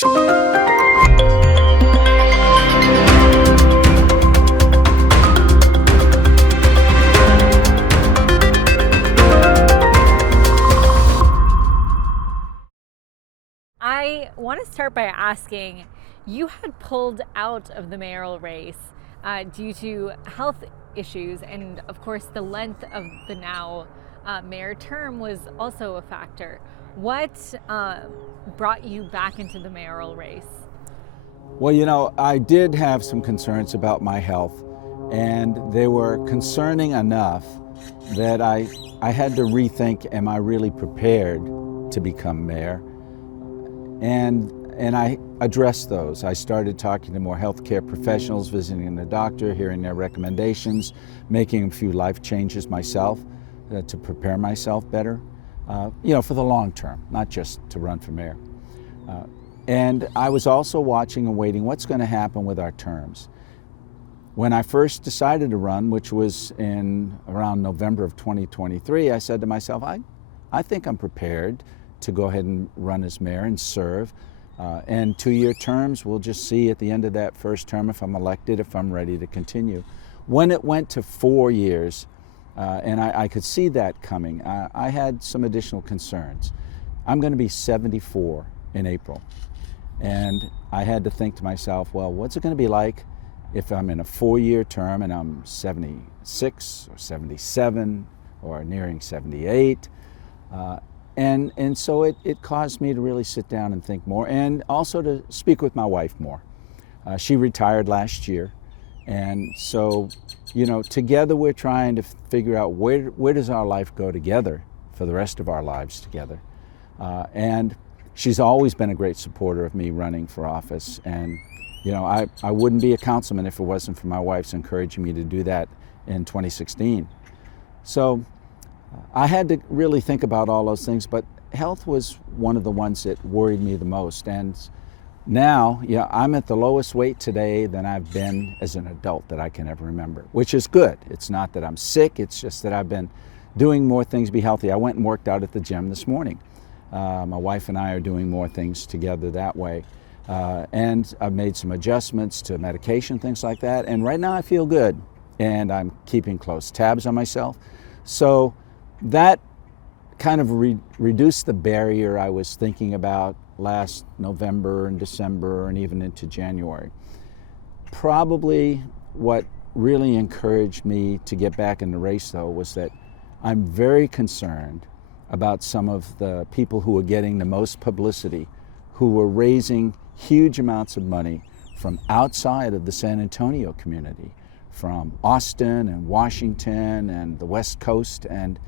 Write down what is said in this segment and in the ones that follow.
I want to start by asking, you had pulled out of the mayoral race due to health issues, and of course the length of the now mayor term was also a factor. What brought you back into the mayoral race? Well, I did have some concerns about my health, and they were concerning enough that I had to rethink, am I really prepared to become mayor? And I addressed those. I started talking to more healthcare professionals, visiting the doctor, hearing their recommendations, making a few life changes myself to prepare myself better, for the long term, not just to run for mayor. And I was also watching and waiting what's going to happen with our terms. When I first decided to run, which was in around November of 2023, I said to myself, I think I'm prepared to go ahead and run as mayor and serve. And 2-year terms, we'll just see at the end of that first term if I'm elected, if I'm ready to continue. When it went to 4 years, and I could see that coming, I had some additional concerns. I'm going to be 74 in April. And I had to think to myself, well, what's it going to be like if I'm in a 4-year term and I'm 76 or 77 or nearing 78? And so it caused me to really sit down and think more, and also to speak with my wife more. She retired last year, and so, together we're trying to figure out where does our life go together for the rest of our lives together. And she's always been a great supporter of me running for office, and I wouldn't be a councilman if it wasn't for my wife's encouraging me to do that in 2016. So I had to really think about all those things, but health was one of the ones that worried me the most. And now, I'm at the lowest weight today than I've been as an adult that I can ever remember, which is good. It's not that I'm sick, it's just that I've been doing more things to be healthy. I went and worked out at the gym this morning. My wife and I are doing more things together that way. And I've made some adjustments to medication, things like that. And right now I feel good, and I'm keeping close tabs on myself. So that kind of reduced the barrier I was thinking about last November and December and even into January. Probably what really encouraged me to get back in the race, though, was that I'm very concerned about some of the people who are getting the most publicity, who were raising huge amounts of money from outside of the San Antonio community, from Austin and Washington and the West Coast. And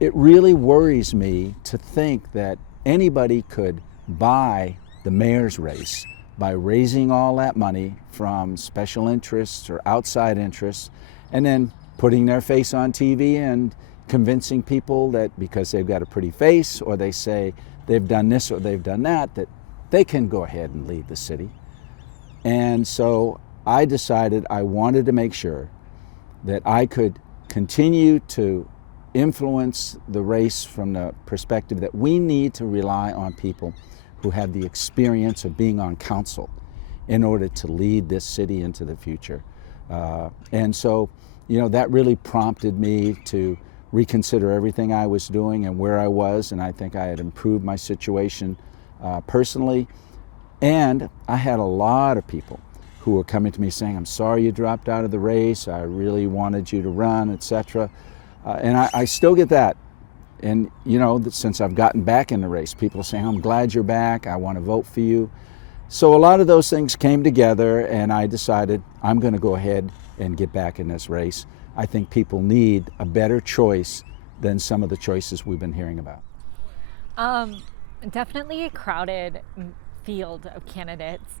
it really worries me to think that anybody could buy the mayor's race by raising all that money from special interests or outside interests, and then putting their face on TV and convincing people that because they've got a pretty face, or they say they've done this or they've done that, that they can go ahead and lead the city. And so I decided I wanted to make sure that I could continue to influence the race from the perspective that we need to rely on people who have the experience of being on council in order to lead this city into the future. And so, that really prompted me to reconsider everything I was doing and where I was, and I think I had improved my situation personally. And I had a lot of people who were coming to me saying, I'm sorry you dropped out of the race, I really wanted you to run, etc. And I still get that. And since I've gotten back in the race, people are saying, I'm glad you're back, I want to vote for you. So a lot of those things came together, and I decided I'm going to go ahead and get back in this race. I think people need a better choice than some of the choices we've been hearing about. Definitely a crowded field of candidates.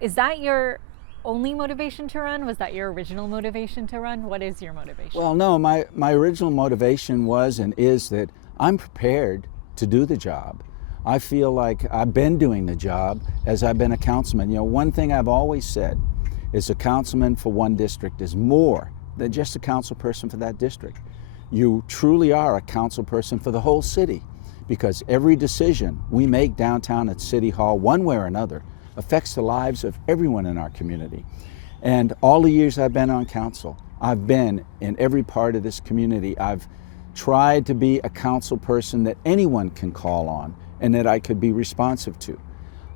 Is that your only motivation to run? Was that your original motivation to run? What is your motivation? Well, no, my original motivation was and is that I'm prepared to do the job. I feel like I've been doing the job as I've been a councilman. One thing I've always said is a councilman for one district is more than just a council person for that district. You truly are a council person for the whole city, because every decision we make downtown at City Hall, one way or another, affects the lives of everyone in our community. And all the years I've been on council, I've been in every part of this community. I've tried to be a council person that anyone can call on and that I could be responsive to.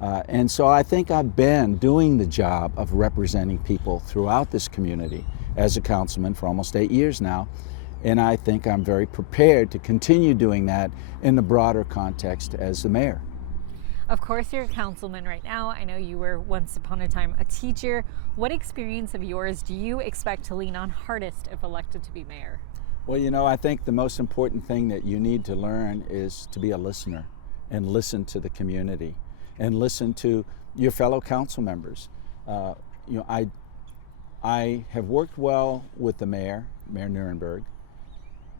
And so I think I've been doing the job of representing people throughout this community as a councilman for almost 8 years now. And I think I'm very prepared to continue doing that in the broader context as the mayor. Of course, you're a councilman right now. I know you were once upon a time a teacher. What experience of yours do you expect to lean on hardest if elected to be mayor? Well, you know, I think the most important thing that you need to learn is to be a listener and listen to the community and listen to your fellow council members. I have worked well with the mayor, Mayor Nuremberg.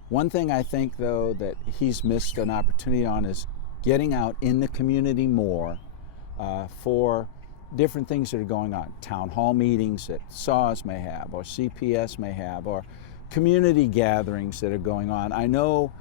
One thing I think, though, that he's missed an opportunity on is getting out in the community more for different things that are going on. Town hall meetings that SAWS may have, or CPS may have, or community gatherings that are going on. I know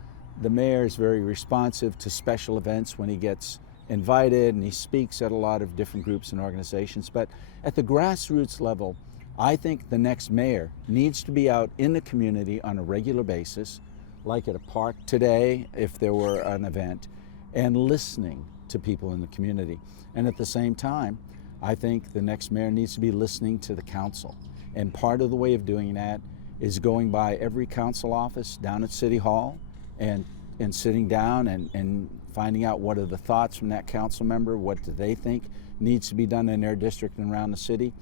the mayor is very responsive to special events when he gets invited, and he speaks at a lot of different groups and organizations. But at the grassroots level, I think the next mayor needs to be out in the community on a regular basis, like at a park today, if there were an event, and listening to people in the community. And at the same time, I think the next mayor needs to be listening to the council. And part of the way of doing that is going by every council office down at City Hall and sitting down and finding out what are the thoughts from that council member, what do they think needs to be done in their district and around the city.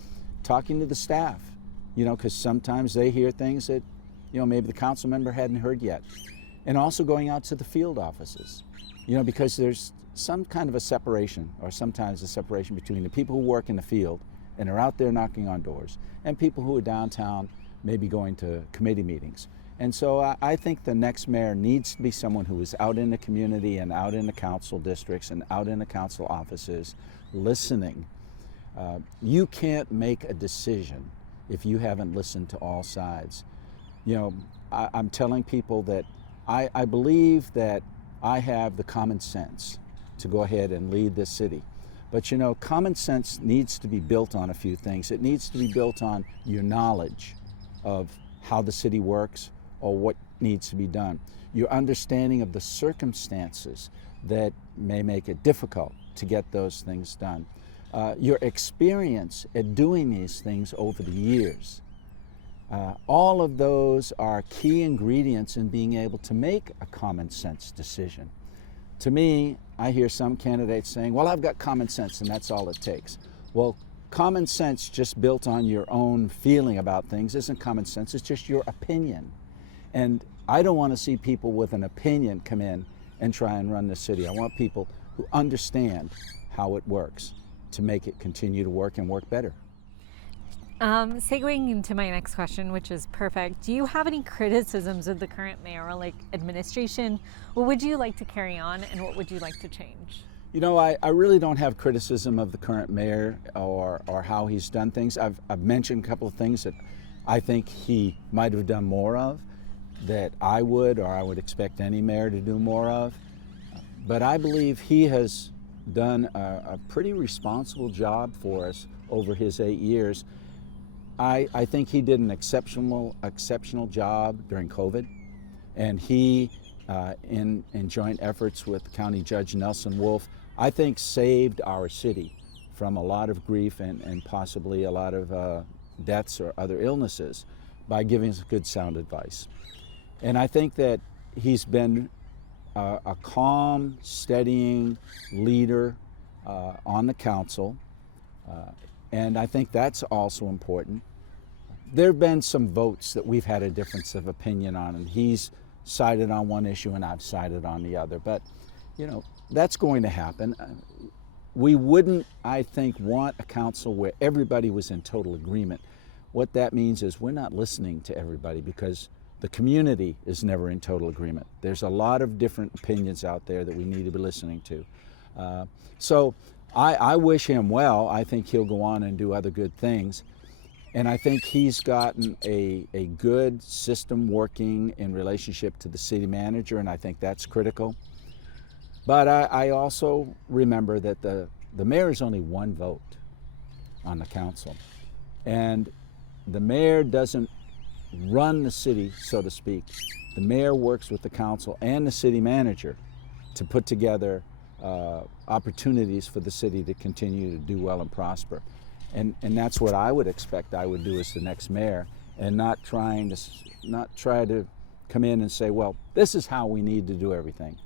Talking to the staff, because sometimes they hear things that, maybe the council member hadn't heard yet. And also going out to the field offices, because there's some kind of a separation, or sometimes a separation between the people who work in the field and are out there knocking on doors and people who are downtown maybe going to committee meetings. And so I think the next mayor needs to be someone who is out in the community and out in the council districts and out in the council offices listening. You can't make a decision if you haven't listened to all sides. I'm telling people that I believe that I have the common sense to go ahead and lead this city. But common sense needs to be built on a few things. It needs to be built on your knowledge of how the city works or what needs to be done. Your understanding of the circumstances that may make it difficult to get those things done. Your experience at doing these things over the years. All of those are key ingredients in being able to make a common sense decision. To me, I hear some candidates saying, well, I've got common sense and that's all it takes. Well, common sense just built on your own feeling about things isn't common sense, it's just your opinion. And I don't want to see people with an opinion come in and try and run the city. I want people who understand how it works to make it continue to work and work better. Segueing into my next question, which is perfect, do you have any criticisms of the current mayoral administration? What would you like to carry on and what would you like to change? I really don't have criticism of the current mayor or how he's done things. I've mentioned a couple of things that I think he might have done more of, that I would expect any mayor to do more of. But I believe he has done a pretty responsible job for us over his 8 years. I think he did an exceptional job during COVID, and he, in joint efforts with County Judge Nelson Wolf, I think saved our city from a lot of grief and possibly a lot of deaths or other illnesses by giving us good sound advice. And I think that he's been a calm, steadying leader on the council. And I think that's also important. There have been some votes that we've had a difference of opinion on, and he's sided on one issue and I've sided on the other. But, that's going to happen. We wouldn't, I think, want a council where everybody was in total agreement. What that means is we're not listening to everybody because the community is never in total agreement. There's a lot of different opinions out there that we need to be listening to. So I wish him well. I think he'll go on and do other good things. And I think he's gotten a good system working in relationship to the city manager, and I think that's critical. But I also remember that the mayor is only one vote on the council. And the mayor doesn't run the city, so to speak. The mayor works with the council and the city manager to put together opportunities for the city to continue to do well and prosper. And that's what I would expect I would do as the next mayor, and not try to come in and say, well, this is how we need to do everything.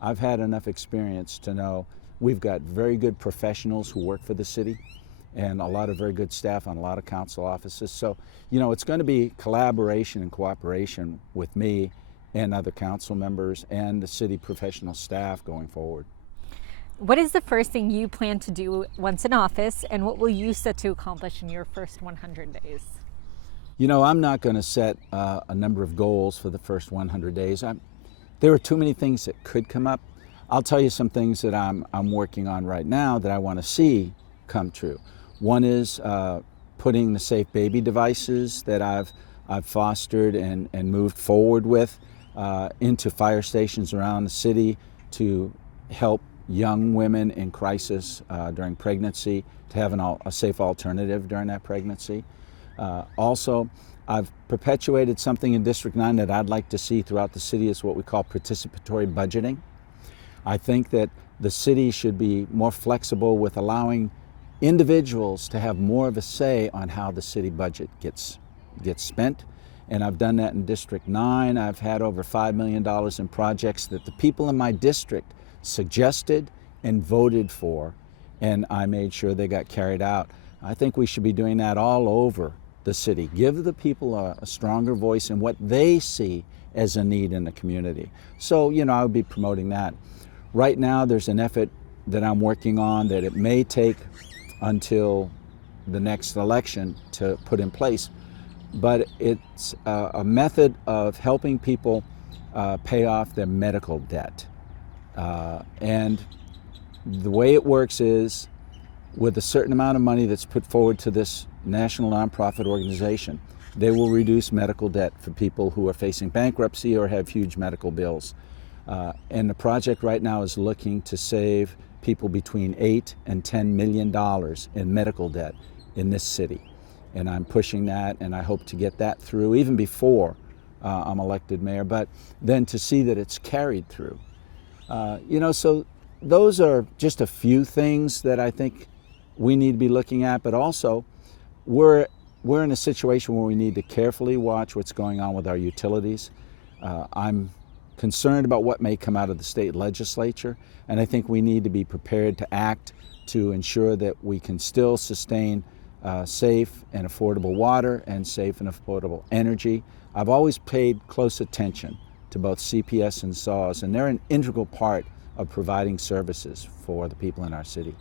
I've had enough experience to know we've got very good professionals who work for the city, and a lot of very good staff on a lot of council offices. So, you know, it's going to be collaboration and cooperation with me and other council members and the city professional staff going forward. What is the first thing you plan to do once in office, and what will you set to accomplish in your first 100 days? You know, I'm not going to set a number of goals for the first 100 days. There are too many things that could come up. I'll tell you some things that I'm working on right now that I want to see come true. One is putting the safe baby devices that I've fostered and moved forward with into fire stations around the city to help young women in crisis during pregnancy to have a safe alternative during that pregnancy. Also, I've perpetuated something in District 9 that I'd like to see throughout the city, is what we call participatory budgeting. I think that the city should be more flexible with allowing individuals to have more of a say on how the city budget gets spent. And I've done that in District 9. I've had over $5 million in projects that the people in my district suggested and voted for, and I made sure they got carried out. I think we should be doing that all over the city. Give the people a stronger voice in what they see as a need in the community. So, you know, I would be promoting that. Right now, there's an effort that I'm working on that it may take until the next election to put in place, but it's a method of helping people pay off their medical debt. And the way it works is, with a certain amount of money that's put forward to this national nonprofit organization, they will reduce medical debt for people who are facing bankruptcy or have huge medical bills. And the project right now is looking to save people between $8 and $10 million in medical debt in this city. And I'm pushing that, and I hope to get that through even before I'm elected mayor, but then to see that it's carried through. You know, so those are just a few things that I think we need to be looking at, but also we're in a situation where we need to carefully watch what's going on with our utilities. I'm concerned about what may come out of the state legislature, and I think we need to be prepared to act to ensure that we can still sustain safe and affordable water and safe and affordable energy. I've always paid close attention to both CPS and SAWS, and they're an integral part of providing services for the people in our city.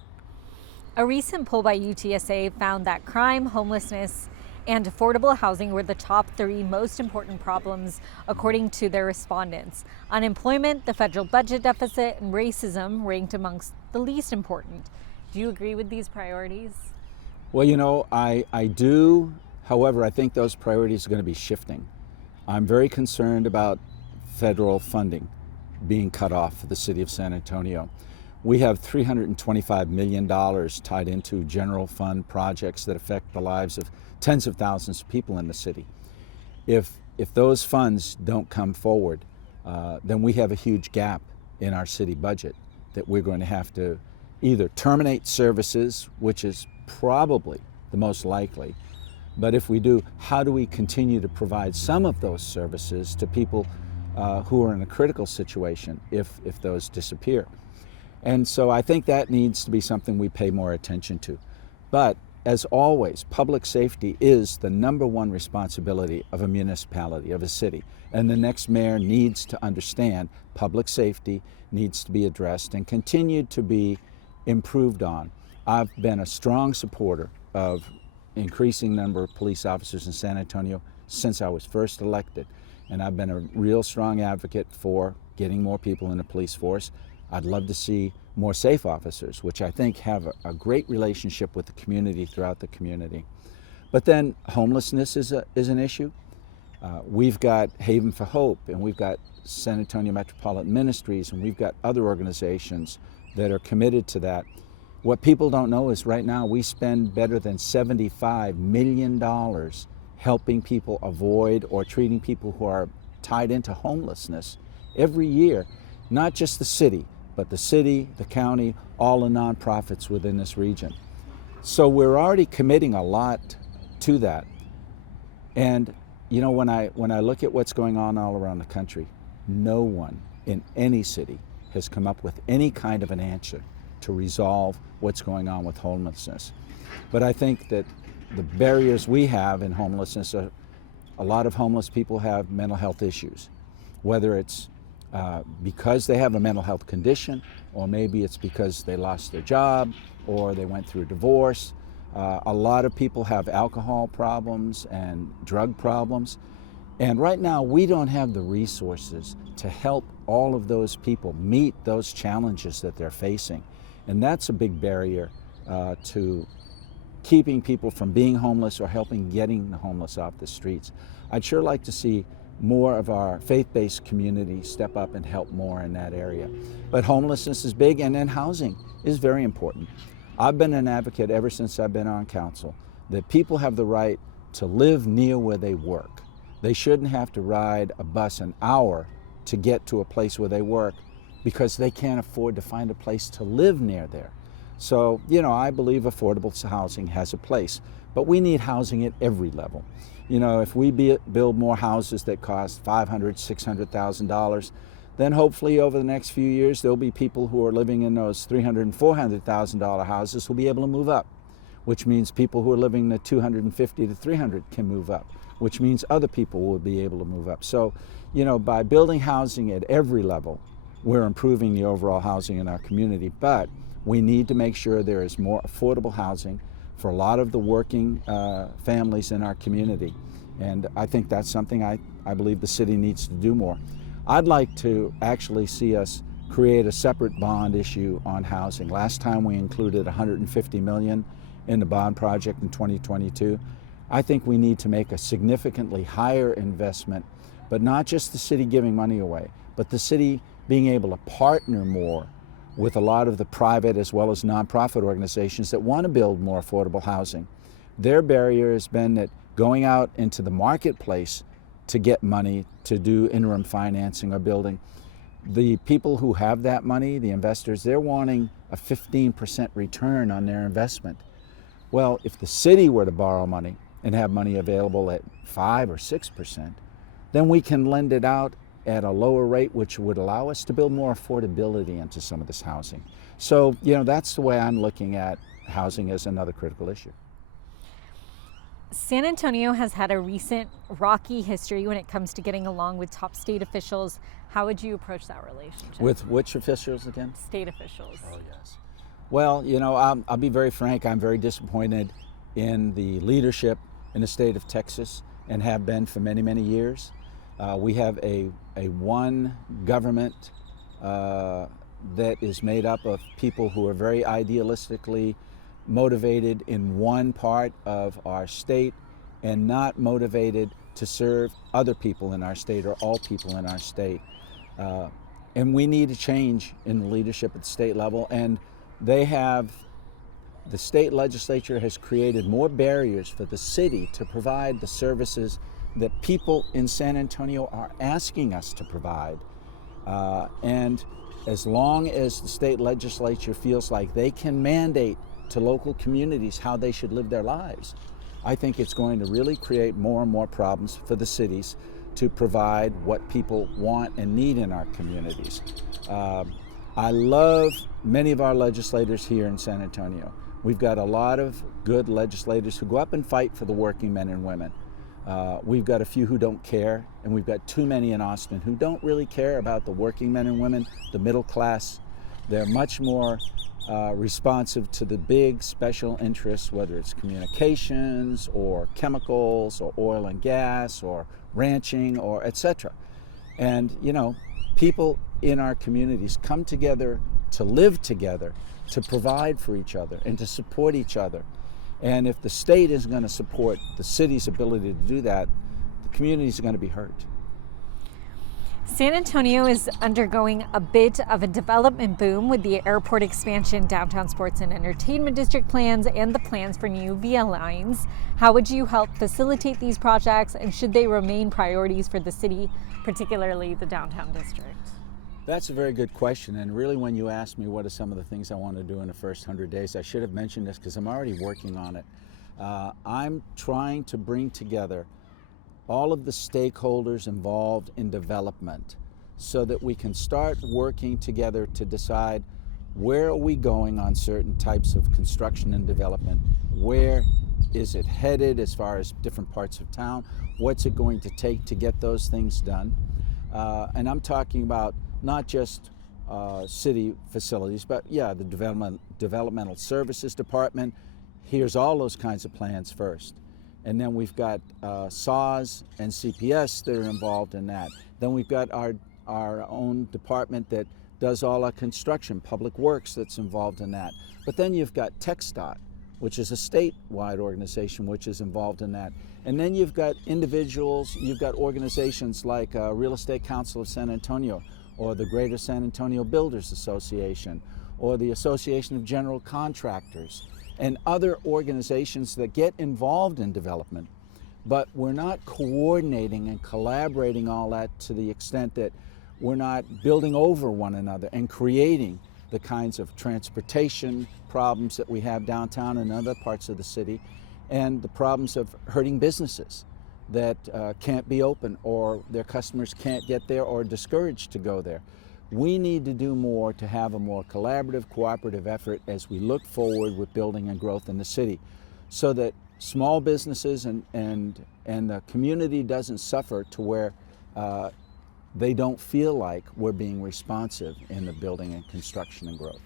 A recent poll by UTSA found that crime, homelessness, and affordable housing were the top 3 most important problems, according to their respondents. Unemployment, the federal budget deficit, and racism ranked amongst the least important. Do you agree with these priorities? Well, you know, I do. However, I think those priorities are going to be shifting. I'm very concerned about federal funding being cut off for the city of San Antonio. We have $325 million tied into general fund projects that affect the lives of tens of thousands of people in the city. If those funds don't come forward, then we have a huge gap in our city budget that we're going to have to either terminate services, which is probably the most likely, but if we do, how do we continue to provide some of those services to people who are in a critical situation if those disappear? And so I think that needs to be something we pay more attention to. But as always, public safety is the #1 responsibility of a municipality, of a city. And the next mayor needs to understand public safety needs to be addressed and continued to be improved on. I've been a strong supporter of increasing the number of police officers in San Antonio since I was first elected. And I've been a real strong advocate for getting more people in the police force. I'd love to see more safe officers, which I think have a great relationship with the community throughout the community. But then homelessness is an issue. We've got Haven for Hope, and we've got San Antonio Metropolitan Ministries, and we've got other organizations that are committed to that. What people don't know is right now we spend better than $75 million helping people avoid or treating people who are tied into homelessness every year. Not just the city, but the city, the county, all the nonprofits within this region. So we're already committing a lot to that. And you know, when I look at what's going on all around the country, no one in any city has come up with any kind of an answer to resolve what's going on with homelessness. But I think that the barriers we have in homelessness are a lot of homeless people have mental health issues, whether it's because they have a mental health condition, or maybe it's because they lost their job, or they went through a divorce. A lot of people have alcohol problems and drug problems. And right now, we don't have the resources to help all of those people meet those challenges that they're facing. And that's a big barrier to keeping people from being homeless or helping getting the homeless off the streets. I'd sure like to see more of our faith-based community step up and help more in that area. But homelessness is big, and then housing is very important. I've been an advocate ever since I've been on council that people have the right to live near where they work. They shouldn't have to ride a bus an hour to get to a place where they work because they can't afford to find a place to live near there. So, you know, I believe affordable housing has a place, but we need housing at every level. You know, if we build more houses that cost $500,000, $600,000, then hopefully over the next few years there'll be people who are living in those $300,000 and $400,000 houses who'll be able to move up, which means people who are living in the $250,000 to $300,000 can move up, which means other people will be able to move up. So, you know, by building housing at every level, we're improving the overall housing in our community, but we need to make sure there is more affordable housing for a lot of the working families in our community. And I think that's something I believe the city needs to do more. I'd like to actually see us create a separate bond issue on housing. Last time we included $150 million in the bond project in 2022. I think we need to make a significantly higher investment, but not just the city giving money away, but the city being able to partner more with a lot of the private as well as nonprofit organizations that want to build more affordable housing. Their barrier has been that going out into the marketplace to get money to do interim financing or building, the people who have that money, the investors, they're wanting a 15% return on their investment. Well, if the city were to borrow money and have money available at 5 or 6%, then we can lend it out at a lower rate, which would allow us to build more affordability into some of this housing. So, you know, that's the way I'm looking at housing as another critical issue. San Antonio has had a recent rocky history when it comes to getting along with top state officials. How would you approach that relationship? With which officials again? State officials. Oh, yes. Well, you know, I'll be very frank. I'm very disappointed in the leadership in the state of Texas and have been for many, many years. We have a one government that is made up of people who are very idealistically motivated in one part of our state and not motivated to serve other people in our state or all people in our state. And we need a change in the leadership at the state level. And the state legislature has created more barriers for the city to provide the services that people in San Antonio are asking us to provide. And as long as the state legislature feels like they can mandate to local communities how they should live their lives, I think it's going to really create more and more problems for the cities to provide what people want and need in our communities. I love many of our legislators here in San Antonio. We've got a lot of good legislators who go up and fight for the working men and women. We've got a few who don't care, and we've got too many in Austin who don't really care about the working men and women, the middle class. They're much more responsive to the big special interests, whether it's communications or chemicals or oil and gas or ranching or etc. And you know, people in our communities come together to live together, to provide for each other and to support each other. And if the state isn't going to support the city's ability to do that, the communities are going to be hurt. San Antonio is undergoing a bit of a development boom with the airport expansion, downtown sports and entertainment district plans, and the plans for new VIA lines. How would you help facilitate these projects, and should they remain priorities for the city, particularly the downtown district? That's a very good question, and really when you ask me what are some of the things I want to do in the first 100 days, I should have mentioned this because I'm already working on it. I'm trying to bring together all of the stakeholders involved in development so that we can start working together to decide where are we going on certain types of construction and development, where is it headed as far as different parts of town, what's it going to take to get those things done. And I'm talking about not just city facilities, but yeah, the developmental services department. Here's all those kinds of plans first. And then we've got SAWS and CPS that are involved in that. Then we've got our own department that does all our construction, Public Works, that's involved in that. But then you've got TxDOT, which is a statewide organization which is involved in that. And then you've got individuals, you've got organizations like Real Estate Council of San Antonio, or the Greater San Antonio Builders Association, or the Association of General Contractors, and other organizations that get involved in development, but we're not coordinating and collaborating all that to the extent that we're not building over one another and creating the kinds of transportation problems that we have downtown and other parts of the city, and the problems of hurting businesses that can't be open, or their customers can't get there, or discouraged to go there. We need to do more to have a more collaborative, cooperative effort as we look forward with building and growth in the city, so that small businesses and the community doesn't suffer to where they don't feel like we're being responsive in the building and construction and growth.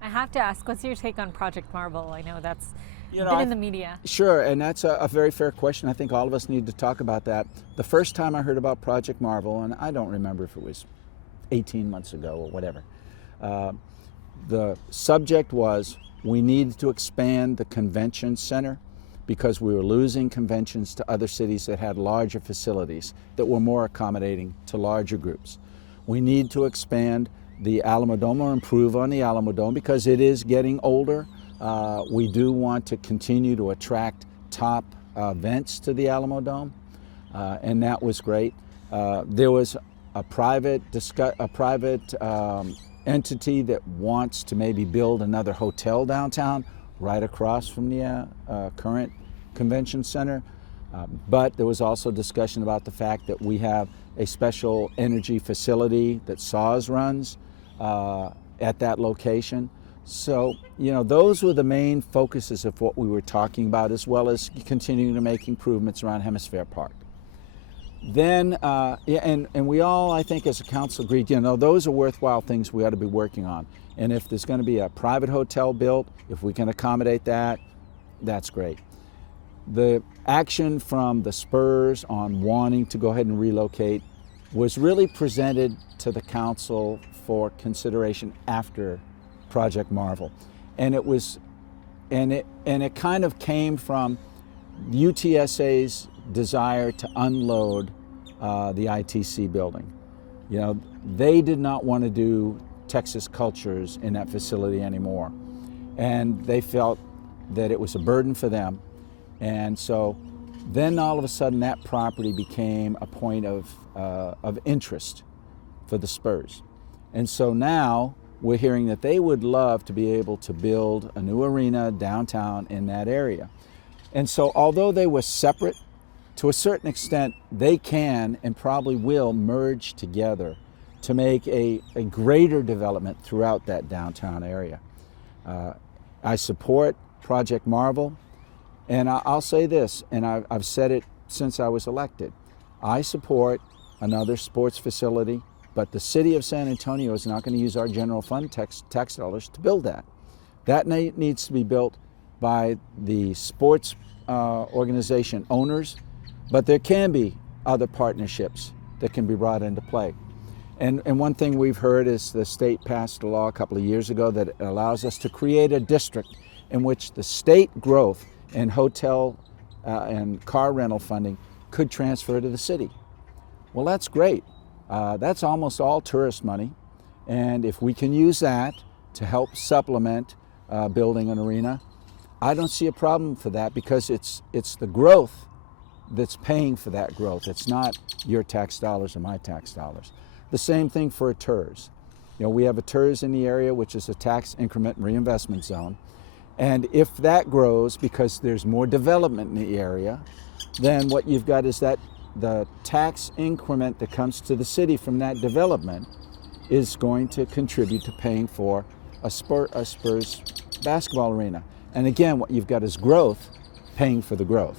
I have to ask, what's your take on Project Marvel? I know that's been in the media. Sure, and that's a very fair question. I think all of us need to talk about that. The first time I heard about Project Marvel, and I don't remember if it was 18 months ago or whatever, the subject was we needed to expand the convention center because we were losing conventions to other cities that had larger facilities that were more accommodating to larger groups. We need to expand the Alamodome or improve on the Alamodome because it is getting older. We do want to continue to attract top events to the Alamodome, and that was great. There was a private entity that wants to maybe build another hotel downtown right across from the current convention center. But there was also discussion about the fact that we have a special energy facility that SAWS runs at that location. So, you know, those were the main focuses of what we were talking about, as well as continuing to make improvements around Hemisphere Park. Then, and we all, I think, as a council agreed, you know, those are worthwhile things we ought to be working on. And if there's going to be a private hotel built, if we can accommodate that, that's great. The action from the Spurs on wanting to go ahead and relocate was really presented to the council for consideration after Project Marvel. And it was, and it kind of came from UTSA's desire to unload the ITC building. You know, they did not want to do Texas cultures in that facility anymore. And they felt that it was a burden for them. And so then all of a sudden that property became a point of interest for the Spurs. And so now we're hearing that they would love to be able to build a new arena downtown in that area. And so although they were separate, to a certain extent, they can and probably will merge together to make a greater development throughout that downtown area. I support Project Marvel, and I'll say this, and I've said it since I was elected. I support another sports facility, but the city of San Antonio is not going to use our general fund tax dollars to build that. That needs to be built by the sports organization owners, but there can be other partnerships that can be brought into play. And one thing we've heard is the state passed a law a couple of years ago that allows us to create a district in which the state growth in hotel and car rental funding could transfer to the city. Well, that's great. That's almost all tourist money. And if we can use that to help supplement building an arena, I don't see a problem for that, because it's the growth that's paying for that growth. It's not your tax dollars or my tax dollars. The same thing for a TERS. We have a TERS in the area, which is a tax increment and reinvestment zone. And if that grows because there's more development in the area, then what you've got is that the tax increment that comes to the city from that development is going to contribute to paying for a Spurs basketball arena. And again, what you've got is growth paying for the growth,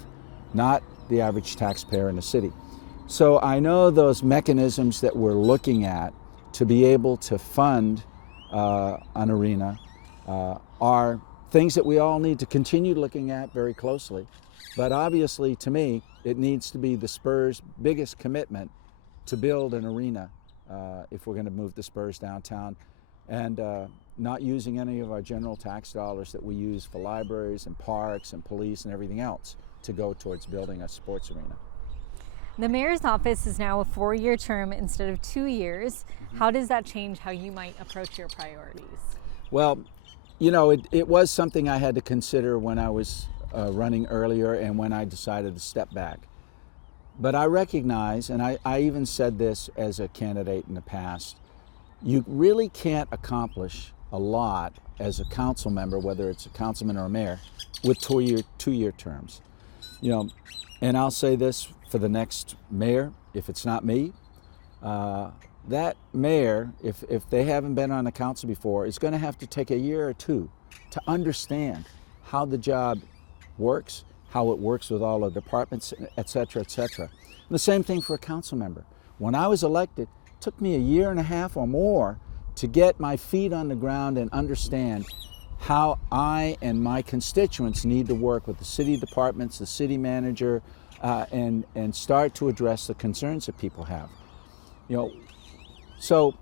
not the average taxpayer in the city. So I know those mechanisms that we're looking at to be able to fund an arena are things that we all need to continue looking at very closely. But obviously, to me, it needs to be the Spurs' biggest commitment to build an arena if we're going to move the Spurs downtown, and not using any of our general tax dollars that we use for libraries and parks and police and everything else to go towards building a sports arena. The mayor's office is now a 4-year term instead of 2 years. How does that change how you might approach your priorities? Well, it was something I had to consider when I was running earlier and when I decided to step back. But I recognize, and I even said this as a candidate in the past, you really can't accomplish a lot as a council member, whether it's a councilman or a mayor, with two-year terms. And I'll say this for the next mayor, if it's not me, that mayor, if they haven't been on the council before, is going to have to take a year or two to understand how the job works, how it works with all the departments, et cetera, et cetera. And the same thing for a council member. When I was elected, it took me a year and a half or more to get my feet on the ground and understand how I and my constituents need to work with the city departments, the city manager, and start to address the concerns that people have. So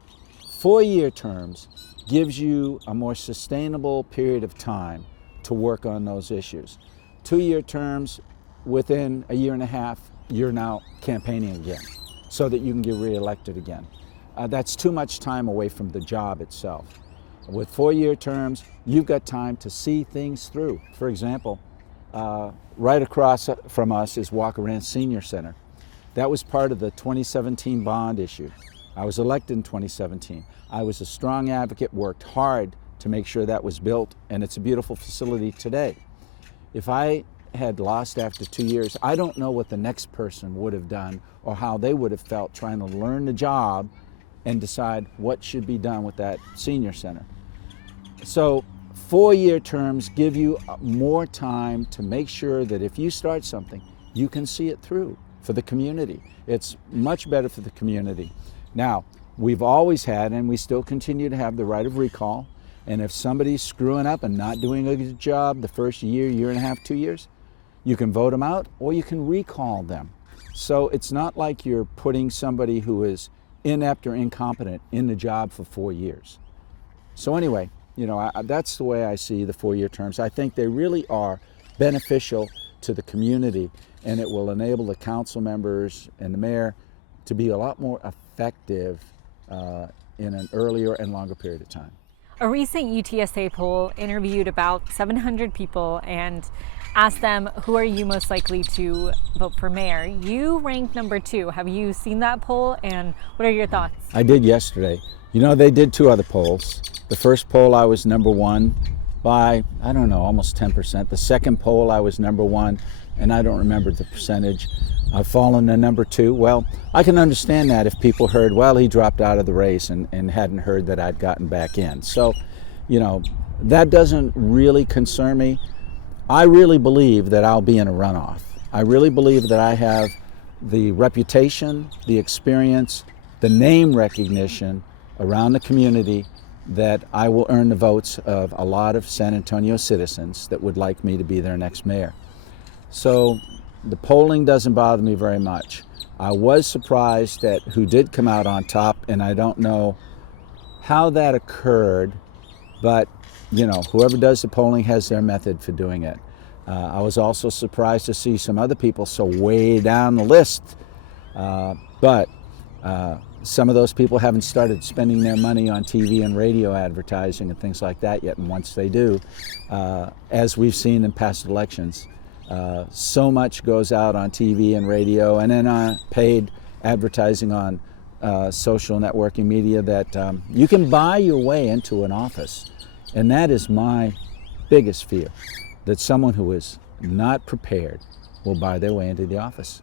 4-year terms gives you a more sustainable period of time to work on those issues. 2-year terms, within a year and a half, you're now campaigning again so that you can get reelected again. That's too much time away from the job itself. With 4-year terms, you've got time to see things through. For example, right across from us is Walker Ranch Senior Center. That was part of the 2017 bond issue. I was elected in 2017. I was a strong advocate, worked hard to make sure that was built, and it's a beautiful facility today. If I had lost after 2 years, I don't know what the next person would have done or how they would have felt trying to learn the job and decide what should be done with that senior center. So 4-year terms give you more time to make sure that if you start something, you can see it through for the community. It's much better for the community. Now, we've always had, and we still continue to have, the right of recall. And if somebody's screwing up and not doing a good job the first year, year and a half, 2 years, you can vote them out or you can recall them. So it's not like you're putting somebody who is inept or incompetent in the job for 4 years. So anyway, that's the way I see the 4-year terms. I think they really are beneficial to the community, and it will enable the council members and the mayor to be a lot more effective in an earlier and longer period of time. A recent UTSA poll interviewed about 700 people and asked them, who are you most likely to vote for mayor? You ranked number 2. Have you seen that poll, and what are your thoughts? I did yesterday. They did 2 other polls. The first poll I was number 1 by, I don't know, almost 10%. The second poll I was number 1, and I don't remember the percentage. I've fallen to number 2. Well, I can understand that if people heard, well, he dropped out of the race and hadn't heard that I'd gotten back in. So, that doesn't really concern me. I really believe that I'll be in a runoff. I really believe that I have the reputation, the experience, the name recognition around the community that I will earn the votes of a lot of San Antonio citizens that would like me to be their next mayor. So the polling doesn't bother me very much. I was surprised at who did come out on top, and I don't know how that occurred, but whoever does the polling has their method for doing it. I was also surprised to see some other people so way down the list, but some of those people haven't started spending their money on TV and radio advertising and things like that yet, and once they do, as we've seen in past elections, so much goes out on TV and radio and then paid advertising on social networking media that you can buy your way into an office. And that is my biggest fear, that someone who is not prepared will buy their way into the office.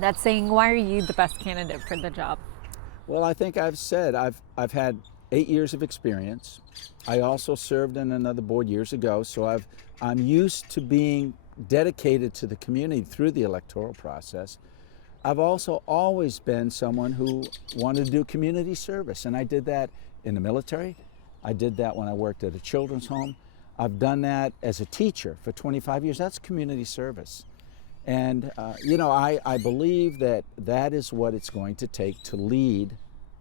That's saying, why are you the best candidate for the job? Well, I think I've said I've had 8 years of experience. I also served in another board years ago, so I'm used to being dedicated to the community through the electoral process. I've also always been someone who wanted to do community service, and I did that in the military. I did that when I worked at a children's home. I've done that as a teacher for 25 years. That's community service. And, I believe that that is what it's going to take to lead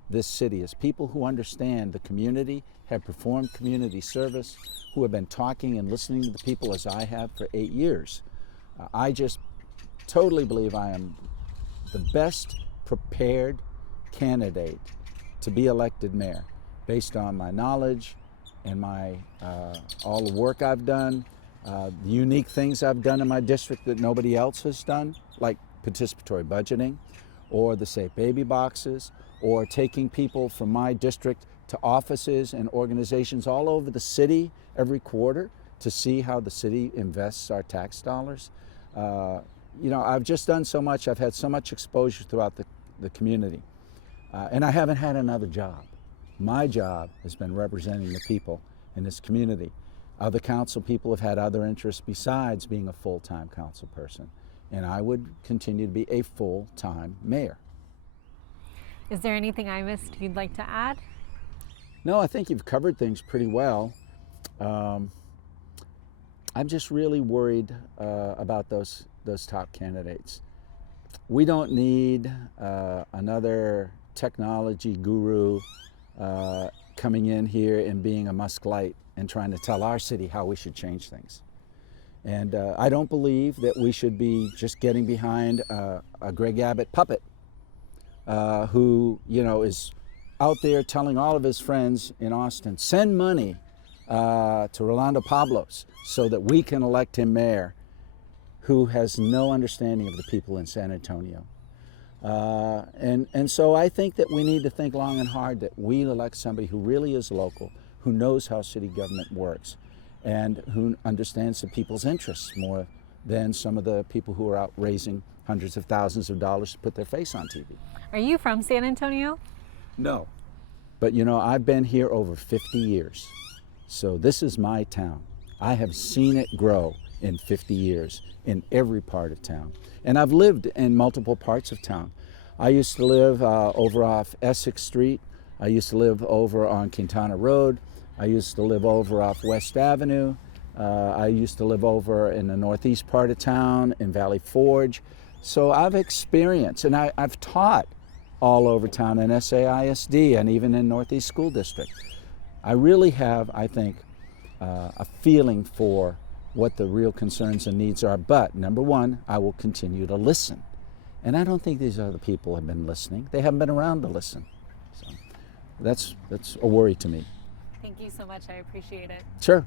this city, is people who understand the community, have performed community service, who have been talking and listening to the people as I have for 8 years. I just totally believe I am the best prepared candidate to be elected mayor based on my knowledge and my all the work I've done, the unique things I've done in my district that nobody else has done, like participatory budgeting, or the Safe Baby Boxes, or taking people from my district to offices and organizations all over the city every quarter to see how the city invests our tax dollars. I've just done so much. I've had so much exposure throughout the community. And I haven't had another job. My job has been representing the people in this community. Other council people have had other interests besides being a full-time council person. And I would continue to be a full-time mayor. Is there anything I missed you'd like to add? No, I think you've covered things pretty well. I'm just really worried about those top candidates. We don't need another technology guru coming in here and being a Musklight and trying to tell our city how we should change things. And I don't believe that we should be just getting behind a Greg Abbott puppet who, is out there telling all of his friends in Austin, send money to Rolando Pablos so that we can elect him mayor, who has no understanding of the people in San Antonio. And so I think that we need to think long and hard that we elect somebody who really is local, who knows how city government works, and who understands the people's interests more than some of the people who are out raising hundreds of thousands of dollars to put their face on TV. Are you from San Antonio? No. But I've been here over 50 years. So this is my town. I have seen it grow in 50 years in every part of town. And I've lived in multiple parts of town. I used to live over off Essex Street. I used to live over on Quintana Road. I used to live over off West Avenue. I used to live over in the northeast part of town in Valley Forge. So I've experienced, and I've taught all over town in SAISD and even in Northeast School District. I really have, I think, a feeling for what the real concerns and needs are. But number one, I will continue to listen. And I don't think these other people have been listening. They haven't been around to listen. So that's a worry to me. Thank you so much. I appreciate it. Sure.